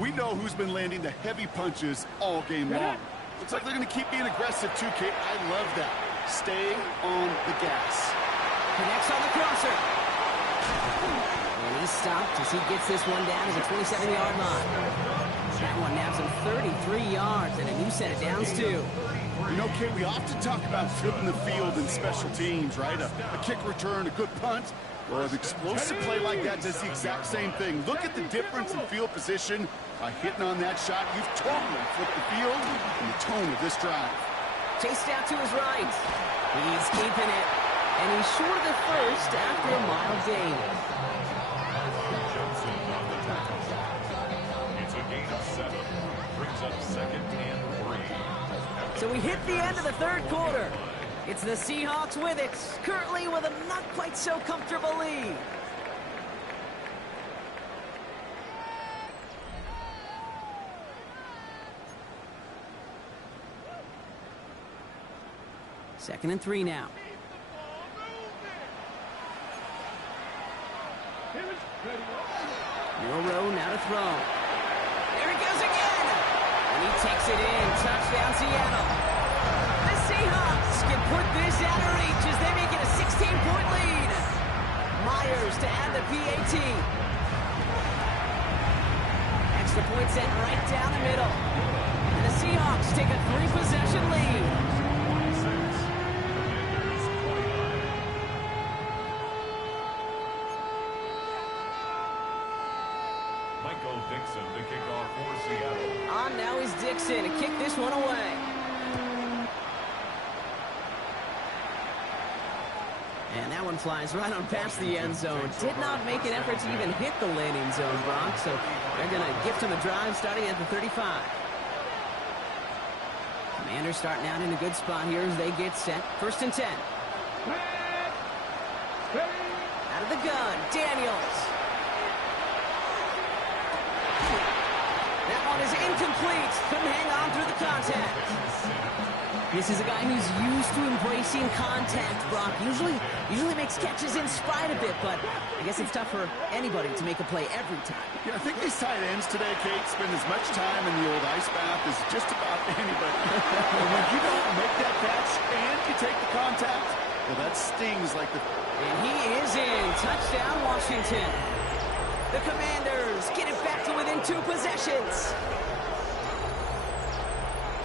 We know who's been landing the heavy punches all game long. Looks like they're going to keep being aggressive too, Kate. I love that. Stay on the gas. Connects on the crosser. And he's stopped as he gets this one down at the 27-yard line. That one nabs him 33 yards and a new set of downs, too. You know, Kate, we often talk about flipping the field in special teams, right? A kick return, a good punt. Well, an explosive play like that does the exact same thing. Look at the difference in field position. By hitting on that shot, you've totally flipped the field and the tone of this drive. Chased out to his right. He's keeping it. And he's short of the first after a mild gain. Johnson on the tackle. It's a gain of 7. Brings up 2nd and 3. So we hit the end of the 3rd quarter. It's the Seahawks with it, currently with a not quite so comfortable lead. Second and 3 now. Milroe now to throw. There he goes again. And he takes it in. Touchdown, Seattle. The Seahawks can put this out of reach as they make it a 16-point lead. Myers to add the PAT. Extra point set right down the middle. And the Seahawks take a 3-possession lead. Michael Dixon to kick off for Seattle. On now is Dixon to kick this one away. And that one flies right on past the end zone. Did not make an effort to even hit the landing zone, Brock. So they're going to gift him a drive starting at the 35. Commanders starting out in a good spot here as they get set. 1st and 10. Out of the gun, Daniels. That one is incomplete. Couldn't hang on through the contact. This is a guy who's used to embracing contact, Brock. Usually makes catches in spite of it, but I guess it's tough for anybody to make a play every time. Yeah, I think these tight ends today, Kate, spend as much time in the old ice bath as just about anybody. And when you don't make that catch and you take the contact, well, that stings like the... And he is in. Touchdown, Washington. The Commanders get it back to within 2 possessions.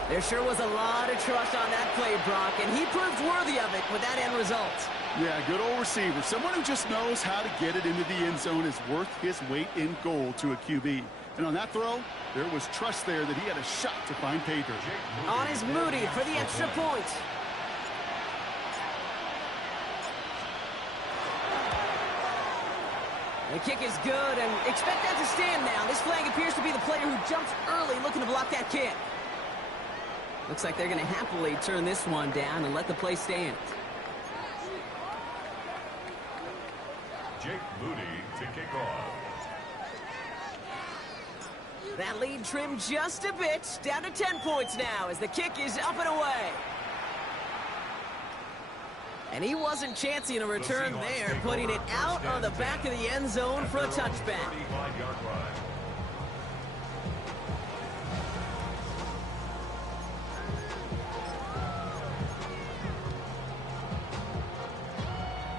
There sure was a lot of trust on that play, Brock, and he proved worthy of it with that end result. Yeah, good old receiver. Someone who just knows how to get it into the end zone is worth his weight in gold to a QB. And on that throw, there was trust there that he had a shot to find pay dirt. On is Moody for the extra point. The kick is good, and expect that to stand now. This flag appears to be the player who jumps early looking to block that kick. Looks like they're going to happily turn this one down and let the play stand. Jake Moody to kick off. That lead trimmed just a bit, down to 10 points now as the kick is up and away. And he wasn't chancing a return there, putting it out on the back of the end zone for a touchback. 35-yard run.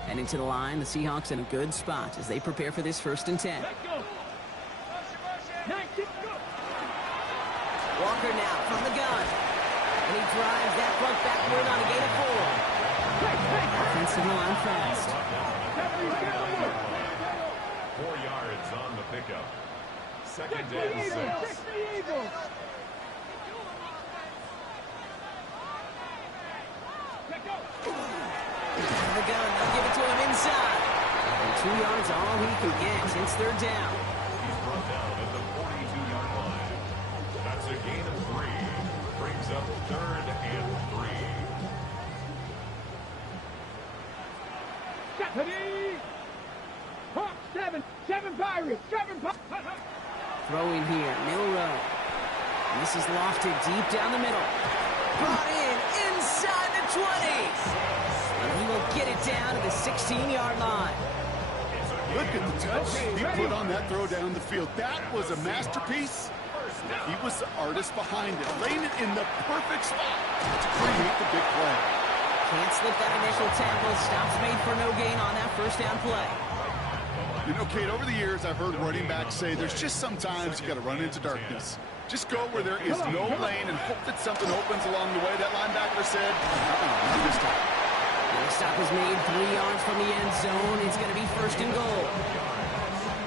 Heading to the line, the Seahawks in a good spot as they prepare for this 1st and 10. Walker now from the gun. And he drives that front backward on a gain of 4. Offensive line fast. 4 yards on the pickup. 2nd and 6. The gun, they'll give it to him inside. And 2 yards all he can get since 3rd down. He's brought down at the Deputy! Hawk 7 Pirates! 7 Pirates! Throwing here, Milroe. And this is lofted deep down the middle. Brought in inside the 20. And he will get it down to the 16-yard line. Look at the touch he put on that throw down the field. That was a masterpiece. He was the artist behind it, laying it in the perfect spot to create the big play. Can't slip that initial tackle. Stops made for no gain on that first down play. You know, Kate, over the years, I've heard running backs say there's just sometimes you got to run into darkness. Just go where there is no lane and hope that something opens along the way. That linebacker said, not this time. The stop is made 3 yards from the end zone. It's going to be first and goal.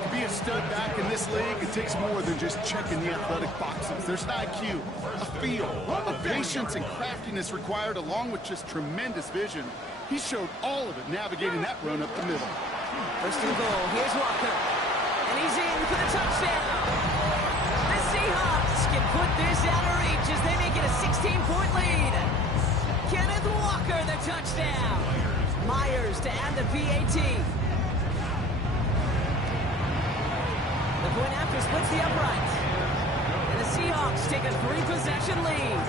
To be a stud back in this league, it takes more than just checking the athletic boxes. There's an IQ, a feel, a patience and craftiness required along with just tremendous vision. He showed all of it navigating that run up the middle. First and goal. Here's Walker. And he's in for the touchdown. The Seahawks can put this out of reach as they make it a 16-point lead. Kenneth Walker, the touchdown. Myers to add the PAT. The point after splits the uprights. And the Seahawks take a 3-possession lead.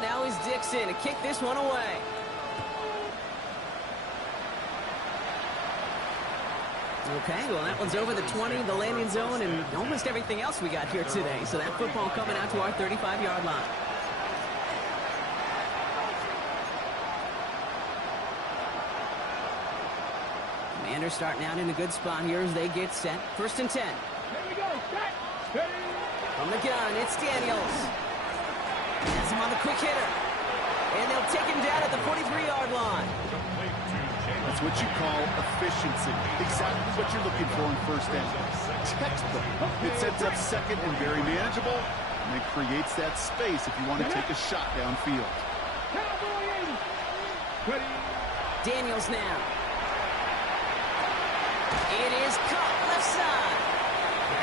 Now is Dixon to kick this one away. Okay, well that one's over the 20, the landing zone, and almost everything else we got here today. So that football coming out to our 35-yard line. Commanders starting out in a good spot here as they get set. First and 10. Here we go. Set. From the gun, it's Daniels. Has him on the quick hitter. And they'll take him down at the 43-yard line. That's what you call efficiency. Exactly what you're looking for in first down. Textbook. It sets up second and very manageable, and it creates that space if you want to take a shot downfield. Daniels now. It is caught left side.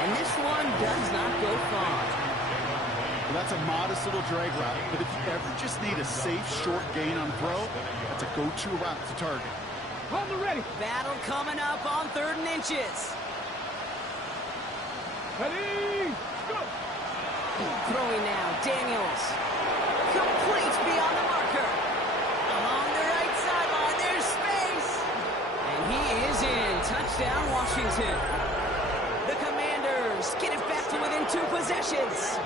And this one does not go far. Well, that's a modest little drag route, but if you ever just need a safe, short gain on throw, that's a go-to route to target. On the ready. Battle coming up on 3rd and inches. Ready, go. Throwing now, Daniels. Complete beyond the marker. Along the right sideline, there's space. And he is in. Touchdown, Washington. The Commanders get it back to within 2 possessions.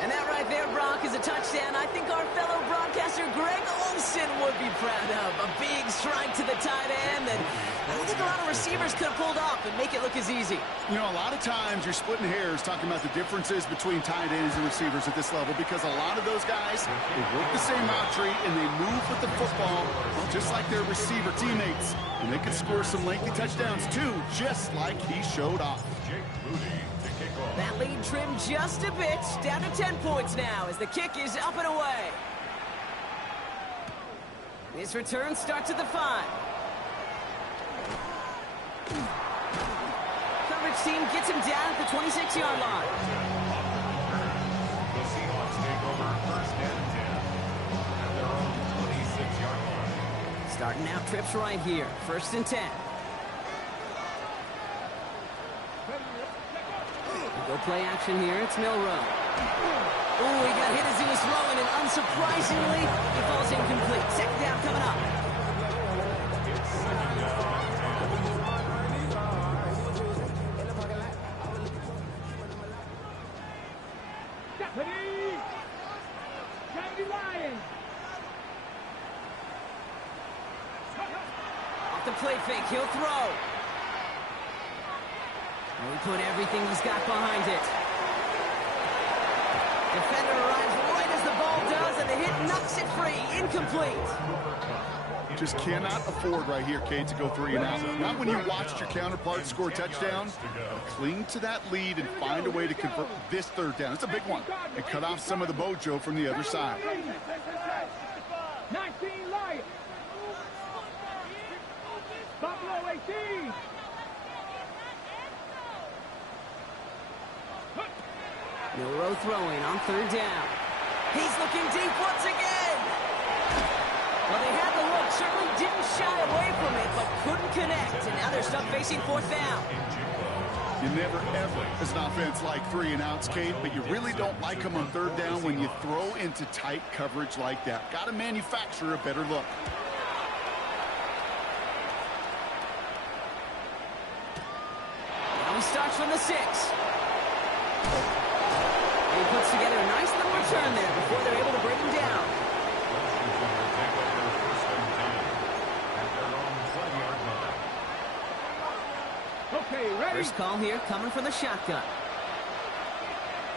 And that right there, Brock, is a touchdown I think our fellow broadcaster Greg Olsen would be proud of. A big strike to the tight end that I don't think a lot of receivers could have pulled off and make it look as easy. You know, a lot of times you're splitting hairs talking about the differences between tight ends and receivers at this level because a lot of those guys, they work the same route tree and they move with the football just like their receiver teammates. And they can score some lengthy touchdowns too, just like he showed off. That lead trimmed just a bit, down to 10 points now as the kick is up and away. This return starts at the 5. Coverage team gets him down at the 26-yard line. The Seahawks take over first and 10 at their own 26-yard line. Starting out trips right here, first and 10. Go play action here, it's Milroe. Oh, he got hit as he was throwing, and unsurprisingly, he falls incomplete. Second down coming up. Deputy! Randy Ryan! Off the play fake, he'll throw. And he put everything he's got behind it. Defender arrives right as the ball does, and the hit knocks it free. Incomplete. Just cannot afford right here, Kate, to go 3 and out. Not when you watched your counterpart score a touchdown. Cling to that lead and find a way to convert this 3rd down. It's a big one. And cut off some of the mojo from the other side. 19 Lions. Buffalo 18. Milroe throwing on third down. He's looking deep once again. Well, they had the look, certainly didn't shy away from it, but couldn't connect. And now they're stuck facing fourth down. You never, ever, as an offense, like 3-and-outs, Kate, but you really don't like them on third down when you throw into tight coverage like that. Got to manufacture a better look. Now he starts from the 6. And he puts together a nice little return there before they're able to break him down. Okay, ready? First call here coming from the shotgun.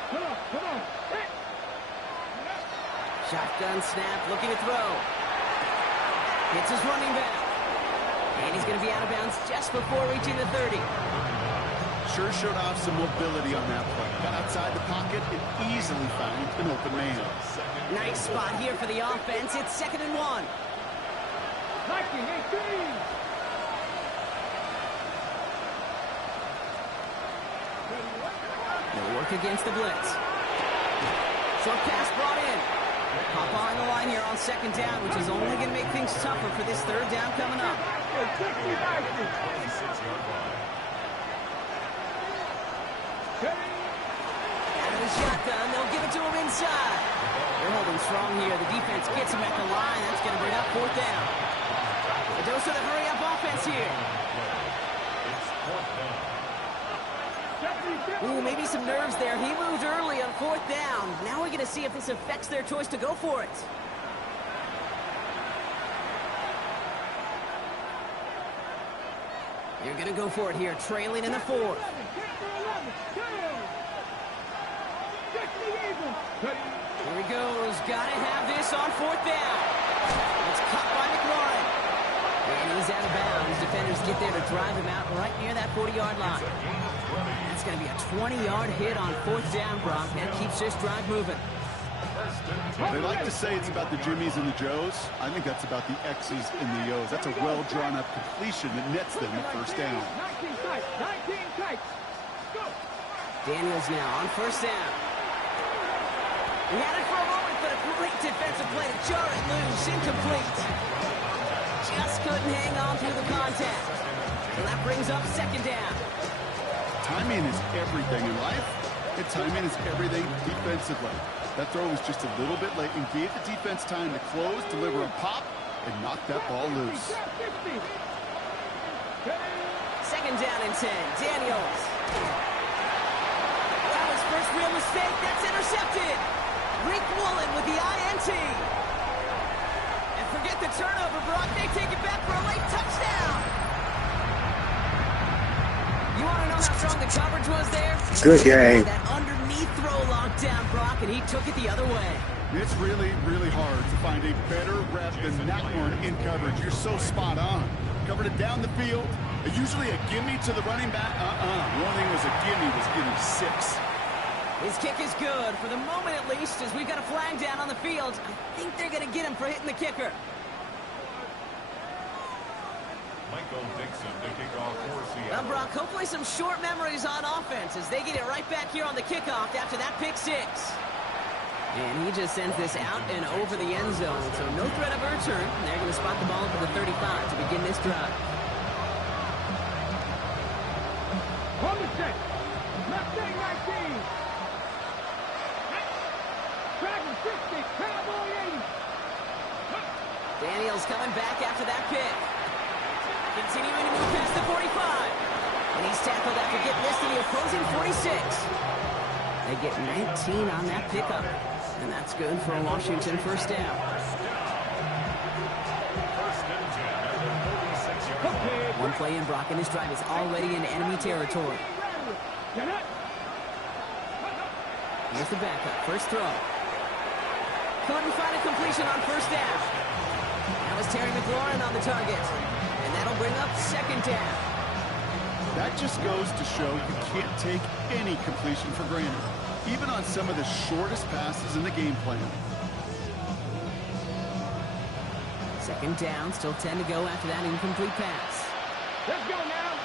Come on. Hit. Shotgun snap, looking to throw. Hits his running back. And he's going to be out of bounds just before reaching the 30. Sure showed off some mobility on that play. Got outside the pocket and easily found an open man. Nice spot here for the offense. It's 2nd and 1. Viking 18. They'll work against the blitz. Short pass brought in. Hop on the line here on 2nd down, which is only going to make things tougher for this 3rd down coming up. Out of the shotgun, they'll give it to him inside. They're holding strong here. The defense gets him at the line. That's going to bring up 4th down. A dose of the hurry-up offense here. Ooh, maybe some nerves there. He moved early on 4th down. Now we're going to see if this affects their choice to go for it. They're going to go for it here, trailing in the 4th. Here he goes. Got to have this on 4th down. It's caught by McLaurin. And he's out of bounds. Defenders get there to drive him out right near that 40-yard line. It's going to be a 20-yard hit on 4th down, Brock. That keeps this drive moving. They like to say it's about the Jimmies and the Joes. I think that's about the X's and the O's. That's a well-drawn-up completion that nets them the 1st down. 19 tights. Go. Daniels now on 1st down. He had it for a moment, but a great defensive play to jar it loose. Incomplete. Just couldn't hang on through the contact. So that brings up 2nd down. Timing is everything in life, and timing is everything defensively. That throw was just a little bit late and gave the defense time to close, deliver a pop, and knock that ball loose. 2nd down and 10. Daniels. That was first real mistake. That's intercepted. Rick Woolen with the INT. And forget the turnover, Brock. They take it back for a late touchdown. You want to know how strong the coverage was there? Good game. That underneath throw locked down Brock, and he took it the other way. It's really, really hard to find a better rep than that one in coverage. You're so spot on. Covered it down the field. Usually a gimme to the running back. Warning was a gimme, was gimme 6. His kick is good, for the moment at least, as we've got a flag down on the field. I think they're going to get him for hitting the kicker. Michael Dixon to kick off for Seattle. Well, Brock, hopefully some short memories on offense as they get it right back here on the kickoff after that pick 6. And he just sends this out and over the end zone, so no threat of a return. They're going to spot the ball for the 35 to begin this drive. On the set. Mustang 19. Dragon 60. Cowboy 80. Daniels coming back after that pick. Continuing to move past the 45. And he's tackled after getting this to the opposing 46. They get 19 on that pickup. And that's good for a Washington 1st down. One play in, Brock, and this drive is already in enemy territory. Here's the backup. First throw. Couldn't find a completion on 1st down. That was Terry McLaurin on the target. And that'll bring up 2nd down. That just goes to show you can't take any completion for granted, even on some of the shortest passes in the game plan. 2nd down, still 10 to go after that incomplete pass. Let's go now.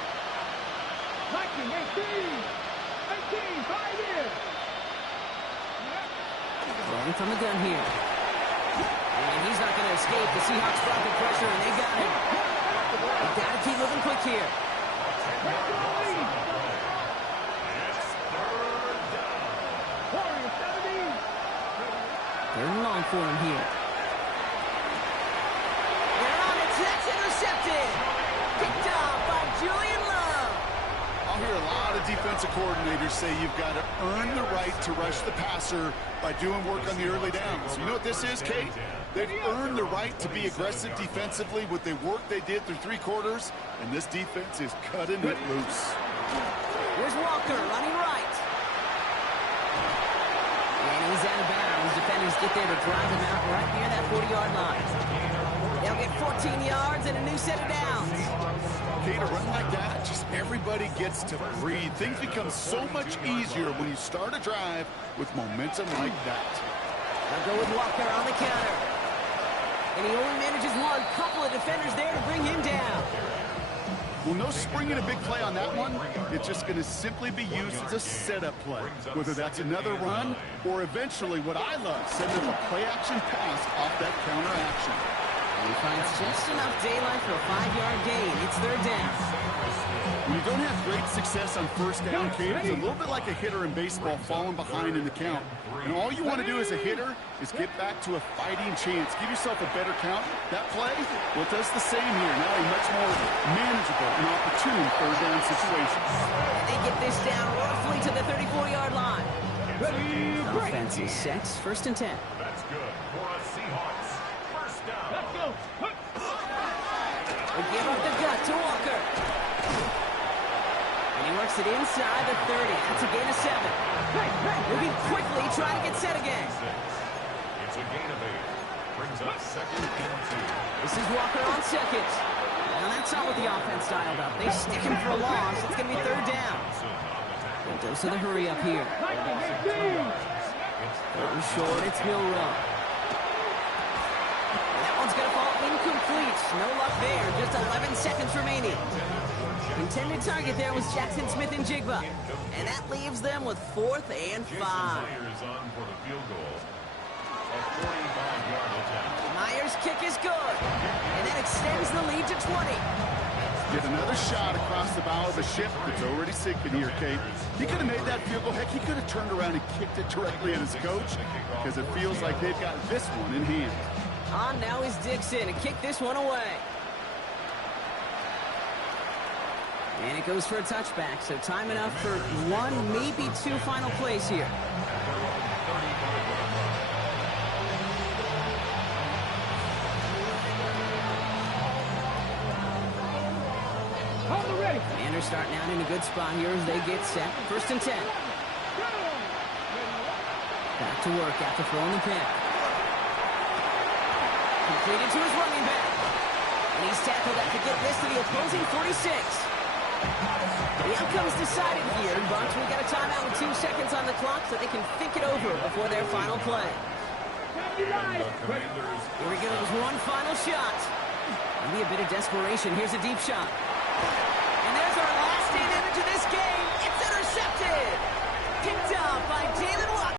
Viking 18. 18, 5 years. Throwing from the gun here. And he's not going to escape. The Seahawks brought the pressure, and they got him. They've got to keep moving quick here. Third and long for him here. They're on it. That's intercepted. Picked off by Julian Love. I'll hear a lot of defensive coordinators say you've got to earn the right to rush the passer by doing work on the early downs. You know what this is, Kate? They've earned the right to be aggressive defensively with the work they did through 3 quarters, and this defense is cutting it loose. Here's Walker running right. And he's out of bounds. Defenders get there to drive him out right near that 40-yard line. They'll get 14 yards and a new set of downs. Kate, a run like that, just everybody gets to breathe. Things become so much easier when you start a drive with momentum like that. They'll go with Walker on the counter. And he only manages one. Couple of defenders there to bring him down. Well, no springing a big play on that one. It's just going to simply be used as a setup play. Whether that's another run or eventually what I love, setting up a play-action pass off that counter action. And he finds just enough daylight for a 5-yard gain. It's third down. When you don't have great success on first down, Kate, it's a little bit like a hitter in baseball falling behind in the count. And all you want to do as a hitter is get back to a fighting chance. Give yourself a better count. That play, well, it does the same here. Now a much more manageable and opportune third down situation. And they get this down roughly to the 34-yard line. Offense is set. First and 10. That's good for a Seahawks. First down. Let's go. They give up the gut to Walker. And he works it inside the 30. That's a gain of 7. Moving quickly, trying to get set again. It's a gain of 8. Brings up second and 2. This is Walker on second. And that's not what the offense dialed up. They stick him for a loss. It's going to be third down. A dose of the hurry up here. Third short, it's Milroe. That one's going to fall incomplete. No luck there. Just 11 seconds remaining. Intended target there was Jackson Smith and Jigba. And that leaves them with 4th and 5. Myers on for the field goal. A 45-yard attempt. Myers' kick is good. And that extends the lead to 20. Get another shot across the bow of the ship that's already sinking here, Kate. He could have made that field goal. Heck, he could have turned around and kicked it directly at his coach because it feels like they've got this one in hand. On now is Dixon to kick this one away. And it goes for a touchback, so time enough for 1, maybe 2 final plays here. Commanders starting out in a good spot here as they get set. First and 10. Back to work after throwing the pick. Completed to his running back. And he's tackled after getting this to the opposing 46. The outcome's decided here, but we got a timeout with 2 seconds on the clock so they can think it over before their final play. Here we go, there's one final shot. Maybe a bit of desperation. Here's a deep shot.